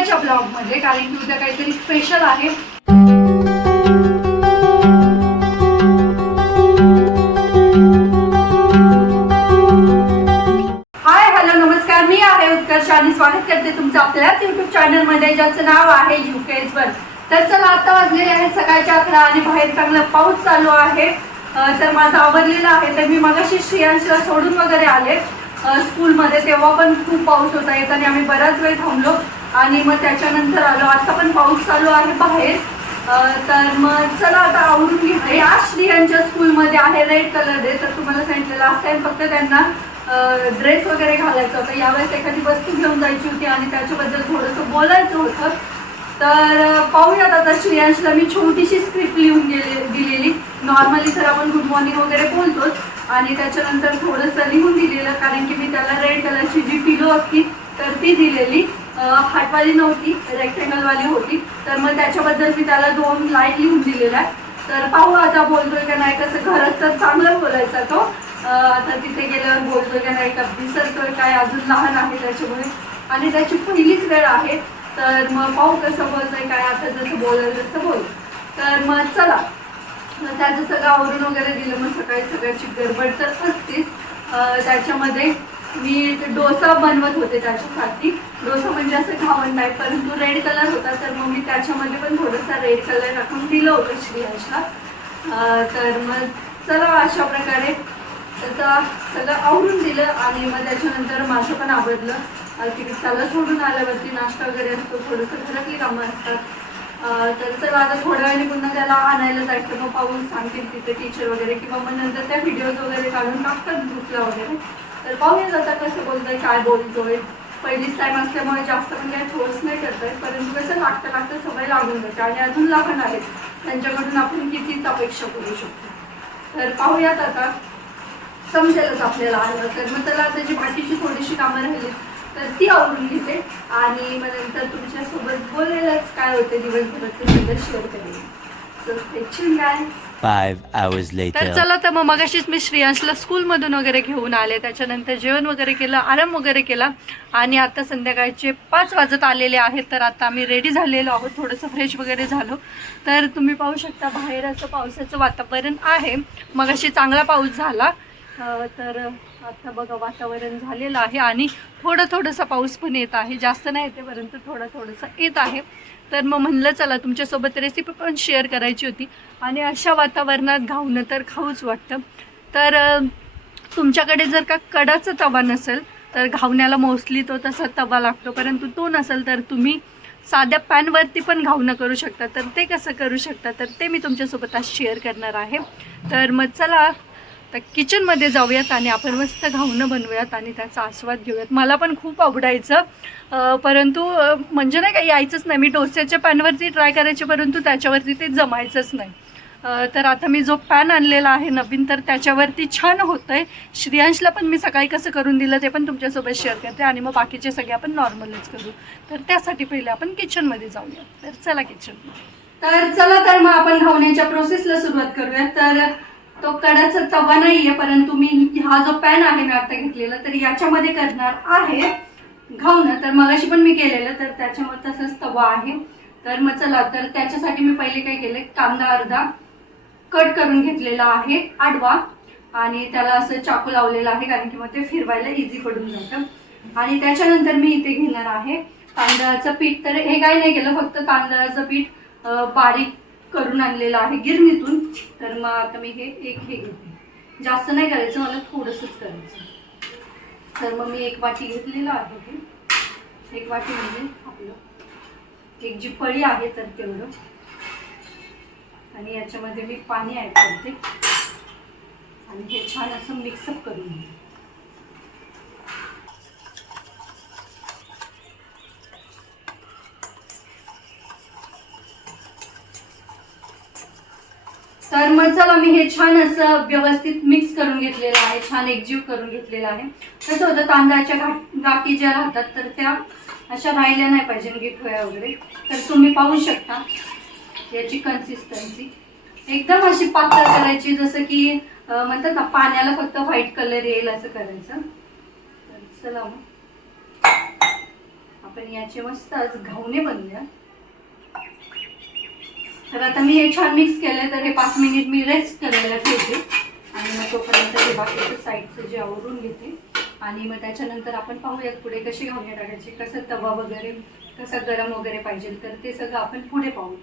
उद्याच्या ब्लॉगमध्ये कारण की उद्या काहीतरी स्पेशल आहे. हाय हॅलो नमस्कार. मी आहे उत्कर्ष आणि स्वागत करते तुमचं आपल्याच युट्यूब चॅनलमध्ये ज्याचं नाव आहे युकेज वर तर चला आता वाजलेले आहे सकाळच्या अकरा आणि बाहेर चांगला पाऊस चालू आहे. तर माझा आवडलेलं आहे. तर मी मगाशी श्रेयांशला सोडून वगैरे आले. स्कूलमध्ये तेव्हा पण खूप पाऊस होता. येताना आम्ही बराच वेळ थांबलो. आणि मग त्याच्यानंतर आलो. आता पण पाऊस चालू आहे बाहेर. तर मग चला आता आवडून घेते. या स्त्रियांच्या स्कूलमध्ये आहे रेड कलर डे तर तुम्हाला सांगितलं लास्ट टाइम फक्त त्यांना ड्रेस वगैरे घालायचा होता. यावेळेस एखादी वस्तू घेऊन जायची होती आणि त्याच्याबद्दल थोडंसं बोलायचं होतं. तर पाहूयात आता श्रेयांशला मी छोटीशी स्क्रिप्ट लिहून गेले दिलेली. नॉर्मली तर आपण गुड मॉर्निंग वगैरे बोलतोच. आणि त्याच्यानंतर थोडंसं लिहून दिलेलं कारण की मी त्याला रेड कलरची जी पिलो असती तर ती दिलेली. हाटवाली नव्हती रेक्टेंगलवाली होती. तर मग त्याच्याबद्दल मी त्याला दोन लाईन लिहून दिलेला आहे तर पाहू आता बोलतोय का नाही कसं घरात तर चांगलं बोलायचा तो. आता तिथे गेल्यावर बोलतोय का नाही का विसरतोय काय अजून लहान आहे त्याच्यामुळे. आणि त्याची पहिलीच वेळ आहे. तर मग पाहू कसं बोलतोय काय आता जसं बोलायला तसं बोल. तर मग चला. मग त्याचं सगळं आवरून वगैरे दिलं मग सकाळी सगळ्याची गडबड तर असतेच. त्याच्यामध्ये मी डोसा बनवत होते त्याच्यासाठी. डोसा म्हणजे असं खावण नाही परंतु रेड कलर होता तर मग मी त्याच्यामध्ये पण थोडासा रेड कलर टाकून दिलं होतं श्रेयांशला तर मग चला अशा प्रकारे त्याचा सगळं आवरून दिलं आणि मग त्याच्यानंतर माझं पण आवडलं. तिकडे की त्याला सोडून आल्यावरती नाश्ता वगैरे असतो थोडंसं घरातली कामं असतात. तर चला आता थोड्या वेळाने पुन्हा त्याला आणायला जायचं. मग पाहून सांगतील तिथे टीचर वगैरे किंवा मग नंतर त्या व्हिडिओज वगैरे काढून टाकतात ग्रुपला वगैरे. तर पाहूया आता कसं बोलतोय काय बोलतोय. पहिलीच टाईम असल्यामुळे जास्त पण काही फोर्स नाही करत आहे परंतु कसं लागतं लागतं सवय लागून जाते आणि अजून लहान आहेत. त्यांच्याकडून आपण कितीच अपेक्षा करू शकतो. तर पाहूयात आता समजेलच आपल्याला आलं तर. मग त्याला त्याची बाकीची थोडीशी कामं राहिली तर ती आवडून घेते. आणि मग नंतर तुमच्यासोबत बोललेलंच काय होते दिवसभरात ते सगळं शेअर करेल. Five hours तर later. चला तर मग मगाशीच मी श्रेयांशला स्कूलमधून वगैरे घेऊन आले. त्याच्यानंतर जेवण वगैरे केलं आराम वगैरे केला. आणि आता संध्याकाळचे पाच वाजत आलेले आहेत. तर आता आम्ही रेडी झालेलो आहोत. थोडंसं फ्रेश वगैरे झालो. तर तुम्ही पाहू शकता बाहेर असं पावसाचं वातावरण आहे. मगाशी चांगला पाऊस झाला. अं, तर आता बघा वातावरण झालेलं आहे आणि थोडं थोडंसं पाऊस पण येत आहे. जास्त नाही येते परंतु थोडं थोडंसं येत आहे. तर मग म्हणलं चला तुमच्यासोबत रेसिपी पण शेअर करायची होती. आणि अशा वातावरणात घावणं तर खाऊच वाटतं. तर तुमच्याकडे जर का कडाचा तवा नसेल तर घावण्याला मोस्टली तो तसा तवा लागतो. परंतु तो नसेल तर तुम्ही साध्या पॅनवरती पण घावणं करू शकता. तर ते कसं करू शकता? तर ते मी तुमच्यासोबत आज शेअर करणार आहे. तर मग चला तर किचनमध्ये जाऊयात आणि आपण मस्त घावणं बनवूयात आणि त्याचा आस्वाद घेऊयात. मला पण खूप आवडायचं. परंतु म्हणजे नाही का यायचंच नाही. मी डोस्याच्या पॅनवरती ट्राय करायचे परंतु त्याच्यावरती ते जमायचंच नाही. तर आता मी जो पॅन आणलेला आहे नवीन तर त्याच्यावरती छान होतं आहे श्रियांशला पण मी सकाळी कसं करून दिलं ते पण तुमच्यासोबत शेअर करते आणि मग बाकीचे सगळे आपण नॉर्मलच करू. तर त्यासाठी पहिले आपण किचनमध्ये जाऊया तर चला किचन तर चला तर मग आपण घावण्याच्या प्रोसेसला सुरुवात करूया. तर तो कडाचा तवा नाहीये परंतु मी हा जो पॅन आहे मी आता घेतलेला तर याच्यामध्ये करणार आहे घावणं तर मगाशी पण मी केलेलं तर त्याच्यामध्ये तसंच तवा आहे. तर मग चला तर त्याच्यासाठी मी पहिले काय केलं कांदा अर्धा कट करून घेतलेला आहे आडवा. आणि त्याला असं चाकू लावलेला आहे कारण की मग ते फिरवायला इझी पडून जातं. आणि त्याच्यानंतर मी इथे घेणार आहे तांदळाचं पीठ. तर हे काही नाही केलं फक्त तांदळाचं पीठ बारीक करून आणलेलं आहे गिरणीतून. तर मग आता मी हे एक हे घेते. जास्त नाही करायचं मला थोडंसंच करायचं. तर मग मी एक वाटी घेतलेलं आहे हे. एक वाटी म्हणजे आपलं. एक जी पळी आहे तर तेवढं. आणि याच्यामध्ये मी पाणी ॲड करते. आणि हे छान असं मिक्सअप करून घेते तर मग चला मी हे छान असं व्यवस्थित मिक्स करून घेतलेलं आहे छान एकजीव करून घेतलेलं आहे. कसं होतं तांदळाच्या घाट गाठी ज्या राहतात तर त्या अशा राहिल्या नाही पाहिजे म्हणजे गिठोया वगैरे. तर तुम्ही पाहू शकता याची कन्सिस्टन्सी एकदम अशी पातळ करायची जसं की म्हणतात ना पाण्याला फक्त व्हाईट कलर येईल असं करायचं. तर चला मग. आपण याचे मस्त आज घावणे बनवूया. तर आता मी हे छान मिक्स केलं तर हे पाच मिनिट मी रेस्ट करायला ठेवते. आणि मग तोपर्यंत हे बाकीचं साईडचं जे आवरून घेते. आणि मग त्याच्यानंतर आपण पाहूयात पुढे कशी घालण्यात टाकायचे कसं तवा वगैरे कसा गरम वगैरे पाहिजे तर ते सगळं आपण पुढे पाहू.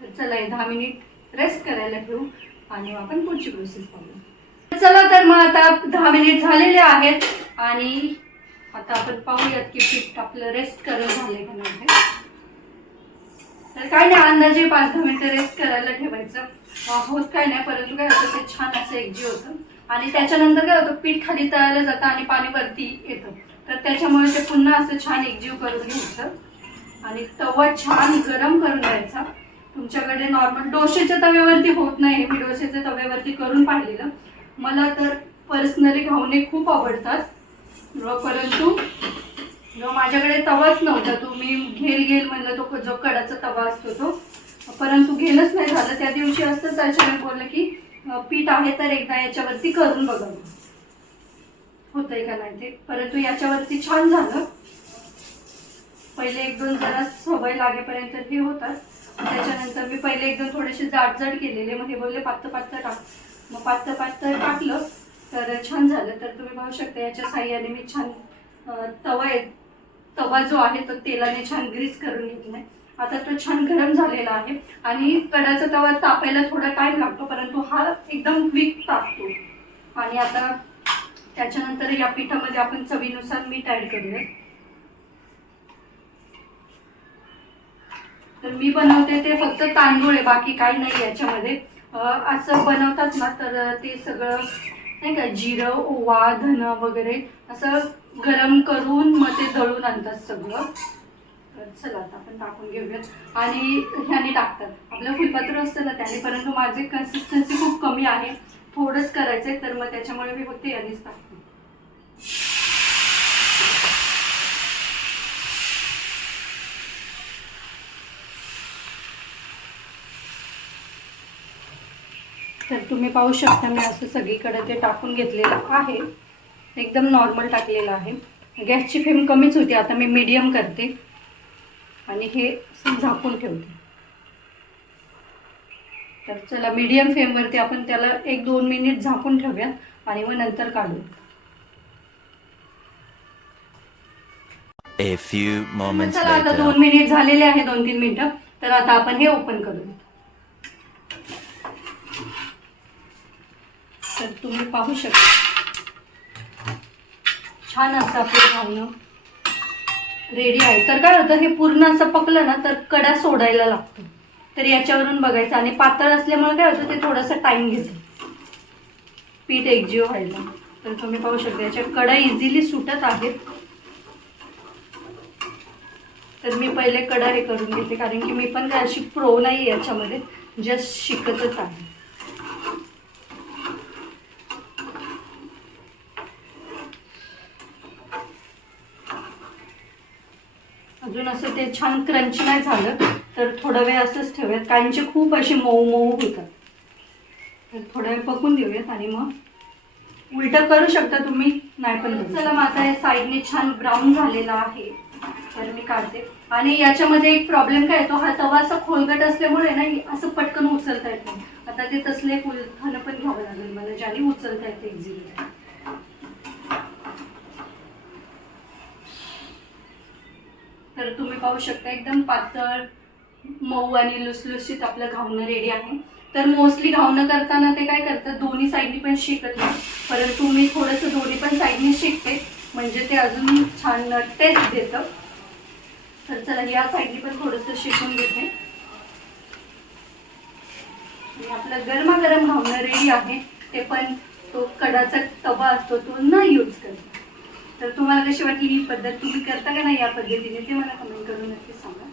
तर चला हे दहा मिनिट रेस्ट करायला ठेवू आणि मग आपण पुढची प्रोसेस पाहू चला तर मग आता दहा मिनिट झालेले आहेत. आणि आता आपण पाहूयात की पीठ आपलं रेस्ट करून झाले का नाही. तर काय नाही अंदाजे पाच दहा मिनिटं रेस्ट करायला ठेवायचं. होत काय नाही परंतु काय होतं ते छान असं एकजीव होतं. आणि त्याच्यानंतर काय होतं पीठ खाली तळायला जातं आणि पाणी वरती येतं. तर त्याच्यामुळे ते पुन्हा असं छान एकजीव करून घ्यायचं. आणि तवा छान गरम करून द्यायचा तुमच्याकडे नॉर्मल डोशेच्या तव्यावरती होत नाही मी डोशेच्या तव्यावरती करून पाहिलेलं. मला तर पर्सनली घावणे खूप आवडतात. परंतु जो माझ्याकडे तवाच नव्हता. तो मी घेल घेल म्हणलं तो जो कडाचा तवा असतो तो. परंतु घेलच नाही झालं. त्या दिवशी असंच अचानक बोललं की पीठ आहे तर एकदा याच्यावरती करून बघा. होतंय का नाही ते? परंतु याच्यावरती छान झालं. पहिले एक दोन जरा सवय लागेपर्यंत हे होतात. त्याच्यानंतर मी पहिले एकदम थोडेसे जाड जाड केलेले. मग हे बोलले पातळ पातळ टाक. मग पातळ पातळ टाकलं तर छान झालं. तर तुम्ही पाहू शकता याच्या साह्याने मी छान तवा आहे तवा जो आहे तो तेलाने छान ग्रीस करून घेतलाय. आता तो छान गरम झालेला आहे आणि कडाचा तवा तापायला थोडा टाइम लागतो परंतु हा एकदम क्विक तापतो. आणि आता त्याच्यानंतर या पिठामध्ये आपण चवीनुसार मीठ ऍड करूया. तर मी बनवते ते फक्त तांदूळ आहे बाकी काही नाही याच्यामध्ये. असं बनवतात ना तर ते सगळं नाही का जिरं ओवा धन वगैरे असं गरम करून मग ते दळून आणतात सगळं. तर चला आता आपण टाकून घेऊयात. आणि ह्याने टाकतात. आपलं फुलपात्र असतं ना त्याने परंतु माझे कन्सिस्टन्सी खूप कमी आहे. थोडंच करायचंय तर मग त्याच्यामुळे मी फक्त यानेच टाकते. तर तुम्ही पाहू शकता मी असं सगळीकडे ते टाकून घेतलेलं आहे. एकदम नॉर्मल टाकलेलं आहे. गॅसची फ्लेम कमीच होती आता मी मीडियम करते. आणि हे झाकून ठेवते. तर चला मीडियम फ्लेमवरती आपण त्याला एक दोन मिनिट झाकून ठेवूयात आणि मग नंतर काढू. A few moments चला आता later. दोन मिनिट झालेले आहे दोन तीन मिनिटं. तर आता आपण हे ओपन करूया तर तुम्ही पाहू शकता. छान असं आपलं घालणं रेडी आहे. तर काय होतं हे पूर्ण असं पकलं ना तर कडा सोडायला लागतो. तर याच्यावरून बघायचं. आणि पातळ असल्यामुळे काय होतं ते थोडंसं टाइम घेतं. पीठ एकजीव व्हायला. तर तुम्ही पाहू शकता याच्या कडा इझिली सुटत आहेत. तर मी पहिले कडा हे करून घेते कारण की मी पण काय अशी प्रो नाही याच्यामध्ये. जस्ट शिकतच आहे. अजून असं ते छान क्रंची नाही झालं तर थोडा वेळ असंच ठेवूयात. काहींचे खूप असे मऊ मऊ होतात. तर थोडा वेळ पकून देऊयात आणि मग उलटं करू शकता तुम्ही नाही पण चला आता हे साईडने छान ब्राऊन झालेला आहे. तर मी काढते. आणि याच्यामध्ये एक प्रॉब्लेम काय येतो हा तवा असा खोलगट असल्यामुळे ना असं पटकन उचलता येत नाही. आता ते तसले खाणं पण घ्यावं लागेल मला ज्याने उचलता येते एक्झिली तर तुम्ही पाहू शकता एकदम पातळ मऊ आणि लुसलुसीत आपलं घावणं रेडी आहे. तर मोस्टली घावणं करताना ते काय करतात दोन्ही साईडनी पण शिकत नाही. परंतु मी थोडंसं दोन्ही पण साईडनी शिकते. म्हणजे ते अजून छान टेस्ट देतं. तर चला या साईडनी पण थोडंसं शिकून घेते. आणि आपलं गरमागरम घावणं रेडी आहे. ते पण तो कडाचा तवा असतो तो न यूज करतो. तर तुम्हाला कशी वाटली ही पद्धत? तुम्ही करता का नाही या पद्धतीने? ते मला कमेंट करून नक्की सांगा.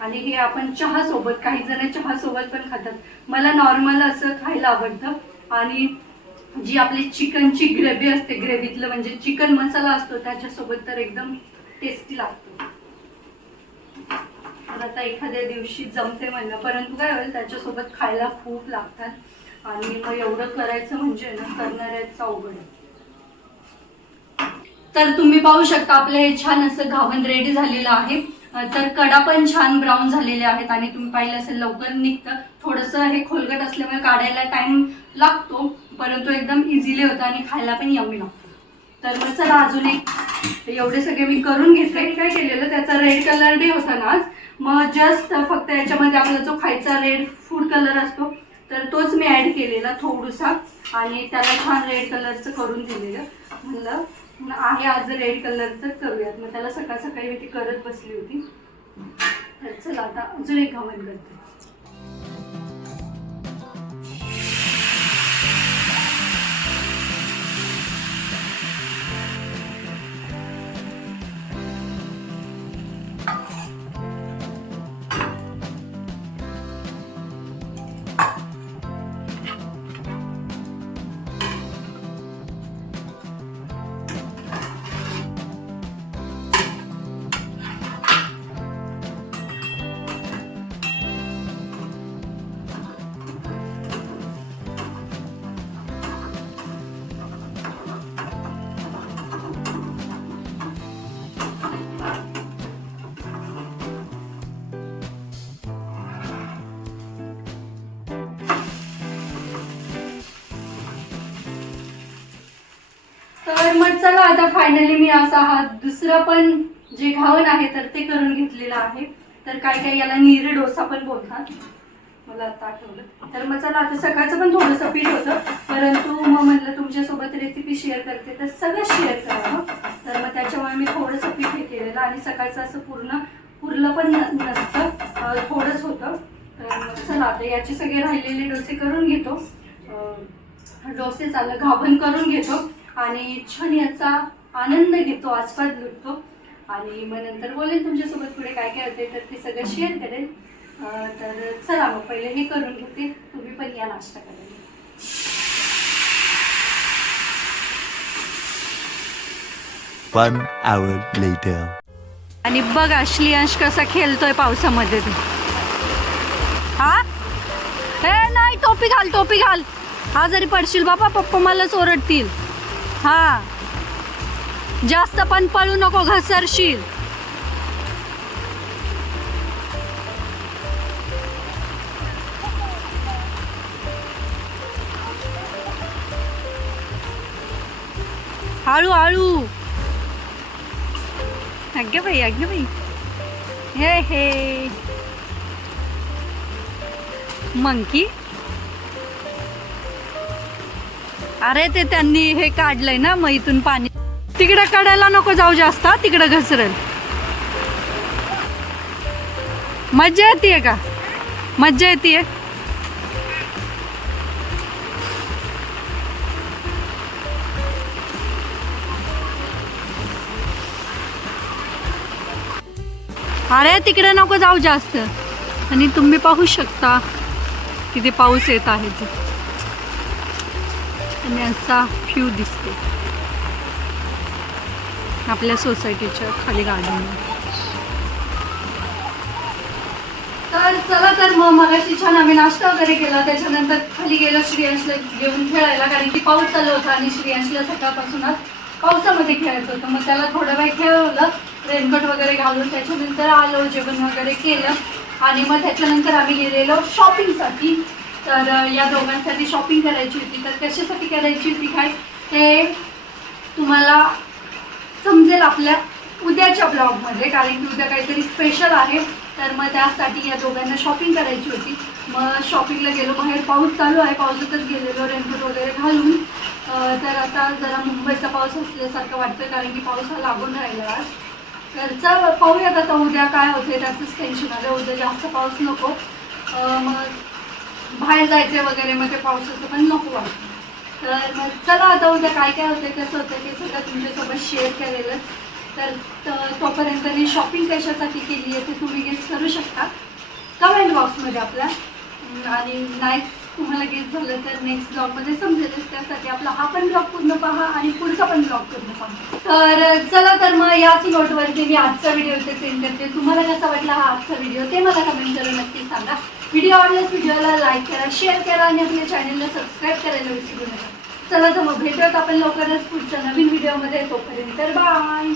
आणि हे आपण चहा सोबत काही जण चहा सोबत पण खातात. मला नॉर्मल असं खायला आवडतं. आणि जी आपली चिकनची ग्रेव्ही असते ग्रेव्हीतलं म्हणजे चिकन मसाला असतो त्याच्यासोबत तर एकदम टेस्टी लागतो. आता एखाद्या दिवशी जमते म्हणलं परंतु काय होईल त्याच्यासोबत खायला खूप लागतात. आणि मग एवढं करायचं म्हणजे ना करणाऱ्याचं अवघड आहे. तर तुम्ही पाहू शकता आपलं हे छान असं घावन रेडी झालेलं आहे. तर कडा पण छान ब्राऊन झालेले आहेत आणि तुम्ही पाहिलं असेल लवकर निघतं. थोडंसं हे खोलगट असल्यामुळे काढायला टाइम लागतो परंतु एकदम इझिली होतं आणि खायला पण यमी लागतो. तर मग चला अजून एक एवढे सगळे मी करून घेतले. काय केलेलं त्याचा रेड कलर डे होता ना आज. मग जस्ट फक्त याच्यामध्ये आपला जो खायचा रेड फूड कलर असतो तर तोच मी ॲड केलेला थोडूसा. आणि त्याला छान रेड कलरचं करून दिलेलं. म्हणलं आहे आज रेड कलरचं करूयात. मग त्याला सकाळ सकाळी मी ती करत बसली होती. तर चला आता अजून एक घावन करते. तर मग चला आता फायनली मी असा हा दुसरा पण जे घावन आहे तर ते करून घेतलेलं आहे. तर काय काय याला नीर डोसा पण बोलतात. मला आता आठवलं. तर मग चला आता सकाळचं पण थोडंसं पीठ होतं. परंतु मग म्हणलं तुमच्यासोबत रेसिपी शेअर करते. तर सगळं शेअर करावं तर मग त्याच्यामुळे मी थोडंसं पीठ हे केलेलं आणि सकाळचं असं पूर्ण पुरलं पण नसतं. थोडंच होतं. तर मग चला आता याचे सगळे राहिलेले डोसे करून घेतो. डोसे चाललं घावन करून घेतो. आणि छान याचा आनंद घेतो आस्वाद लुटतो. आणि मग नंतर बोलेन तुमच्यासोबत पुढे काय काय होते तर ते सगळं शेअर करेन. अं, तर चला मग पहिले हे करून घेते. तुम्ही पण या नाश्ता करायला One hour later. आणि बघ श्लियांश कसा खेळतोय पावसामध्ये ते. हा? हे नाही टोपी घाल टोपी घाल. हा जरी पडशील बाबा पप्पा मलाच ओरडतील. हा. जास्त पण पळू नको घसरशील. हळू हळू. अगे बाई अगे बाई. हे हे. मंकी? अरे ते त्यांनी हे काढलंय ना मग इथून पाणी. तिकडं काढायला नको जाऊ जास्त तिकडे तिकडं घसरेल. मज्जा येते का? मज्जा येते अरे तिकडे नको जाऊ जास्त. आणि तुम्ही पाहू शकता किती पाऊस येत आहे. ते आणि असा फ्यू दिसते. आपल्या सोसायटीच्या खाली गार्डन तर चला तर मग मगाशी छान आम्ही नाश्ता वगैरे केला. त्याच्यानंतर खाली गेलो श्रेयांशला घेऊन खेळायला कारण की पाऊस चालू होता आणि श्रेयांशला सकाळपासूनच पावसामध्ये खेळायचं होतं. मग त्याला थोडं वेळ खेळवलं रेनकोट वगैरे घालून त्याच्यानंतर आलो जेवण वगैरे केलं. आणि मग त्याच्यानंतर आम्ही गेलेलो शॉपिंगसाठी तर या दोघांसाठी शॉपिंग करायची होती. तर कशासाठी करायची होती काय? ते तुम्हाला समजेल आपल्या उद्याच्या ब्लॉगमध्ये कारण की उद्या काहीतरी स्पेशल आहे. तर मग त्यासाठी या दोघांना शॉपिंग करायची होती. मग शॉपिंगला गेलो बाहेर पाऊस चालू आहे. पावसातच गेलेलो रेनकोट वगैरे घालून. तर आता जरा मुंबईचा पाऊस असल्यासारखं वाटतं कारण की पाऊस हा लागून राहिला आज. तर चल पाहूयात आता उद्या काय होते त्याचंच टेन्शन आलं. उद्या जास्त पाऊस नको. मग बाहेर जायचे वगैरे मग ते पावसाचं पण नको वाटतं. तर मग चला आता उद्या काय काय होते कसं होतं ते सगळं तुमच्यासोबत शेअर केलेलं. तर तोपर्यंत मी शॉपिंग कशासाठी केली आहे ते तुम्ही गेस करू शकता. कमेंट बॉक्समध्ये आपल्या आणि नाईक्स तुम्हाला गेस झालं तर नेक्स्ट ब्लॉगमध्ये समजेलच. त्यासाठी आपला हा पण ब्लॉग पूर्ण पहा आणि पुढचा पण ब्लॉग पूर्ण पहा. तर चला तर मग याच नोटवरती मी आजचा व्हिडिओ इथे सेंड करते. तुम्हाला कसा वाटला हा आजचा व्हिडिओ ते मला कमेंट करून नक्की सांगा. व्हिडिओ आवडल्यास व्हिडिओला लाईक करा शेअर करा आणि आपल्या चॅनलला सबस्क्राईब करायला विसरू नका. चला तर मग भेटूयात आपण लवकरच पुढच्या नवीन व्हिडिओमध्ये तोपर्यंत बाय